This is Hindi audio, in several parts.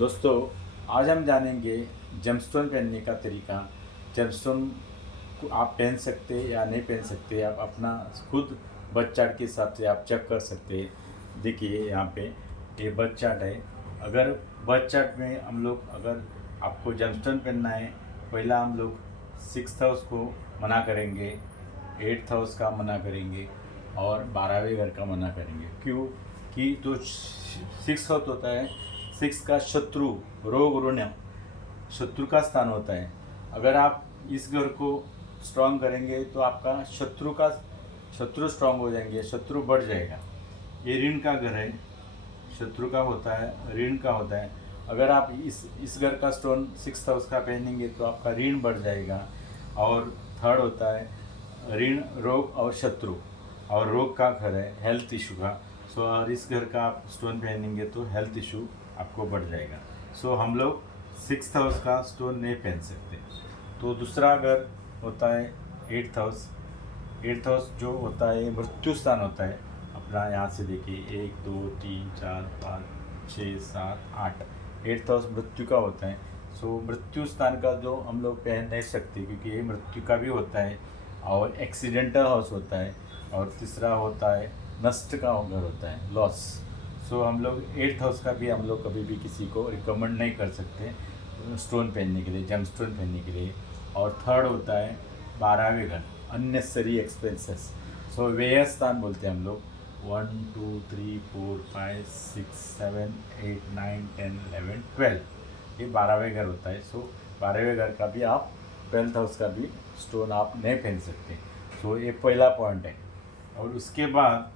दोस्तों, आज हम जानेंगे जेमस्टोन पहनने का तरीका। जेमस्टोन को आप पहन सकते हैं या नहीं पहन सकते, आप अपना खुद बर्थ चार्ट के हिसाब से आप चेक कर सकते हैं। देखिए यहाँ पे ये बर्थ चार्ट है। अगर बर्थ चार्ट में हम लोग अगर आपको जेमस्टोन पहनना है, पहला हम लोग 6th हाउस को मना करेंगे, 8th हाउस का मना करेंगे और 12वें घर का मना करेंगे। क्यों कि जो 6th हाउस होता है, 6 का शत्रु, रोग ऋण, शत्रु का स्थान होता है। अगर आप इस घर को स्ट्रांग करेंगे तो आपका शत्रु स्ट्रांग हो जाएंगे, शत्रु बढ़ जाएगा। ये ऋण का घर है, शत्रु का होता है, ऋण का होता है। अगर आप इस घर का स्टोन 6th हाउस का पहनेंगे तो आपका ऋण बढ़ जाएगा। और थर्ड होता है ऋण, रोग और शत्रु, और रोग का घर है हेल्थ इशू का। सो और इस घर का आप स्टोन पहनेंगे तो हेल्थ इशू आपको बढ़ जाएगा। सो हम लोग 6th हाउस का स्टोन नहीं पहन सकते। तो दूसरा घर होता है 8th हाउस। 8th हाउस जो होता है मृत्यु स्थान होता है अपना। यहाँ से देखिए 1 2 3 4 5 6 7 8, 8th हाउस मृत्यु का होता है। सो मृत्यु स्थान का जो हम लोग पहन नहीं सकते, क्योंकि ये मृत्यु का भी होता है और एक्सीडेंटल हाउस होता है। और तीसरा होता है नष्ट का घर होता है, लॉस। सो हम लोग 8th हाउस का भी हम लोग कभी भी किसी को रिकमेंड नहीं कर सकते स्टोन पहनने के लिए, जेम स्टोन पहनने के लिए। और थर्ड होता है 12वें घर, अननेसेसरी एक्सपेंसेस। सो व्यय स्थान बोलते हैं हम लोग। 1 2 3 4 5 6 7 8 9 10 11 12, ये 12वें घर होता है। सो 12वें घर का भी आप, 12th हाउस का भी स्टोन आप नहीं पहन सकते। सो ये पहला पॉइंट है। और उसके बाद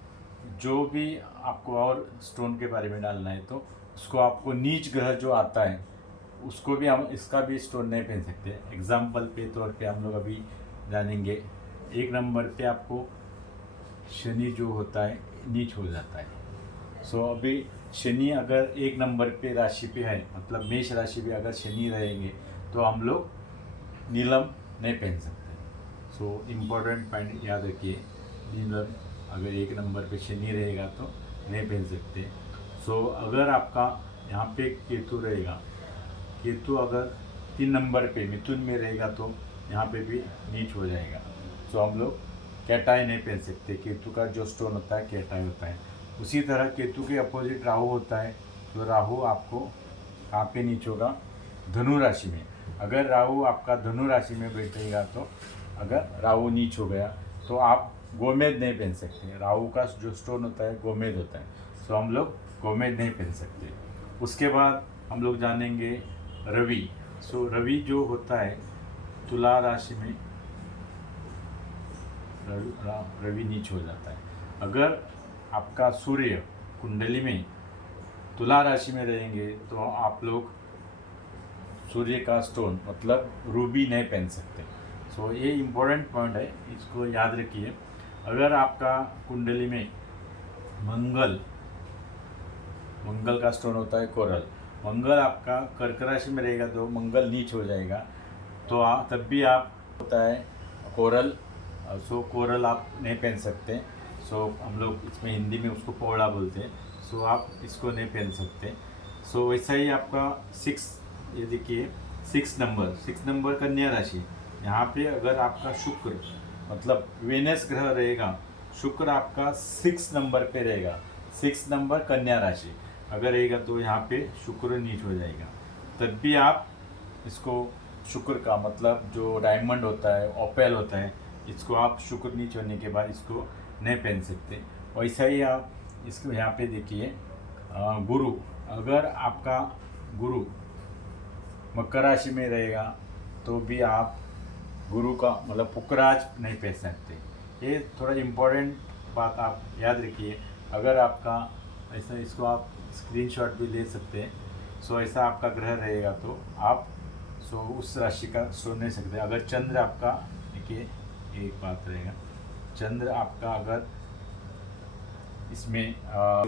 जो भी आपको और स्टोन के बारे में डालना है तो उसको आपको नीच ग्रह जो आता है उसको भी, हम इसका भी स्टोन नहीं पहन सकते। एग्जाम्पल के तौर पे हम लोग अभी जानेंगे। 1 नंबर पे आपको शनि जो होता है नीच हो जाता है। सो अभी शनि अगर 1 नंबर पे राशि पे है, मतलब मेष राशि पे अगर शनि रहेंगे तो हम लोग नीलम नहीं पहन सकते। सो इम्पोर्टेंट पॉइंट याद रखिए, नीलम अगर 1 नंबर पे शनि रहेगा तो नहीं पहन सकते। सो अगर आपका यहाँ पे केतु रहेगा, केतु अगर 3 नंबर पे मिथुन में रहेगा तो यहाँ पे भी नीच हो जाएगा। सो हम लोग कैटाई नहीं पहन सकते। केतु का जो स्टोन होता है कैटाई होता है। उसी तरह केतु के अपोजिट राहु होता है, तो राहु आपको कहाँ पे नीच होगा, धनु राशि में। अगर राहु आपका धनु राशि में बैठेगा तो अगर राहु नीच हो गया तो आप गोमेद नहीं पहन सकते। राहु का जो स्टोन होता है गोमेद होता है। सो हम लोग गोमेद नहीं पहन सकते। उसके बाद हम लोग जानेंगे रवि। सो रवि जो होता है तुला राशि में, रवि नीच हो जाता है। अगर आपका सूर्य कुंडली में तुला राशि में रहेंगे तो आप लोग सूर्य का स्टोन मतलब रूबी नहीं पहन सकते। सो ये इम्पोर्टेंट पॉइंट है, इसको याद रखिए। अगर आपका कुंडली में मंगल का स्टोन होता है कोरल, मंगल आपका कर्क राशि में रहेगा तो मंगल नीच हो जाएगा, तो तब भी आप होता है कोरल। सो कोरल आप नहीं पहन सकते। सो हम लोग इसमें हिंदी में उसको पोड़ा बोलते हैं। सो आप इसको नहीं पहन सकते। सो वैसा ही आपका 6, ये देखिए 6 नंबर कन्या राशि। यहाँ पे अगर आपका शुक्र मतलब वेनस ग्रह रहेगा, शुक्र आपका 6 नंबर पे रहेगा, 6 नंबर कन्या राशि अगर रहेगा तो यहाँ पे शुक्र नीच हो जाएगा। तब भी आप इसको, शुक्र का मतलब जो डायमंड होता है, ओपेल होता है, इसको आप शुक्र नीच होने के बाद इसको नहीं पहन सकते। वैसा ही आप इसको यहाँ पे देखिए गुरु, अगर आपका गुरु मकर राशि में रहेगा तो भी आप गुरु का मतलब पुखराज नहीं पहन सकते। ये थोड़ा इम्पोर्टेंट बात आप याद रखिए। अगर आपका ऐसा, इसको आप स्क्रीनशॉट भी ले सकते हैं। सो ऐसा आपका ग्रह रहेगा तो आप उस राशि का स्टोन नहीं सकते। अगर चंद्र आपका, देखिए एक बात रहेगा, चंद्र आपका अगर इसमें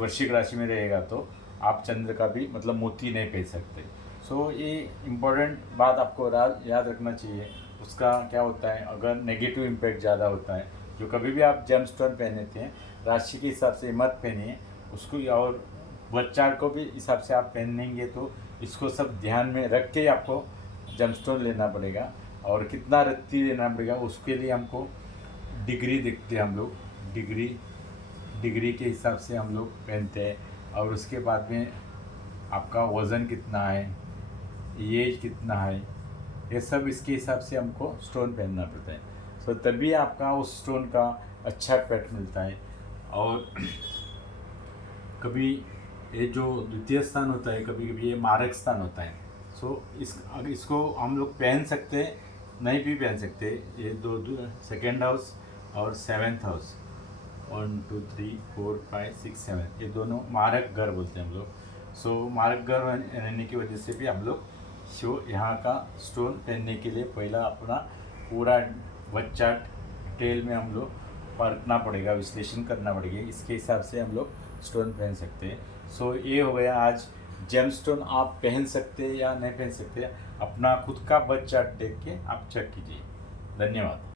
वृश्चिक राशि में रहेगा तो आप चंद्र का भी मतलब मोती नहीं पहन सकते। सो ये इम्पोर्टेंट बात आपको याद रखना चाहिए। उसका क्या होता है, अगर नेगेटिव इम्पैक्ट ज़्यादा होता है, जो कभी भी आप जेम स्टोन पहनते हैं राशि के हिसाब से मत पहनिए उसको, और बर्थ चार्ट को भी हिसाब से आप पहनेंगे तो इसको सब ध्यान में रख के आपको जमस्टोन लेना पड़ेगा। और कितना रत्ती लेना पड़ेगा उसके लिए हमको डिग्री देखते हैं हम लोग, डिग्री के हिसाब से हम लोग पहनते हैं। और उसके बाद में आपका वज़न कितना है, एज कितना है, ये सब इसके हिसाब से हमको स्टोन पहनना पड़ता है। सो तभी आपका उस स्टोन का अच्छा इफेक्ट मिलता है। और कभी ये जो द्वितीय स्थान होता है, कभी कभी ये मारक स्थान होता है। सो इसको हम लोग पहन सकते हैं, नहीं भी पहन सकते। ये दो सेकेंड हाउस और सेवेंथ हाउस, 1 2 3 4 5 6 7, ये दोनों मारक घर बोलते हैं हम लोग। सो मारक घर रहने की वजह से भी हम लोग यहाँ का स्टोन पहनने के लिए पहला अपना पूरा बच्चा डिटेल में हम लोग परखना पड़ेगा, विश्लेषण करना पड़ेगा, इसके हिसाब से हम लोग स्टोन पहन सकते हैं। सो ये हो गया आज जेम स्टोन आप पहन सकते हैं या नहीं पहन सकते, अपना खुद का बच्चा देख के आप चेक कीजिए। धन्यवाद।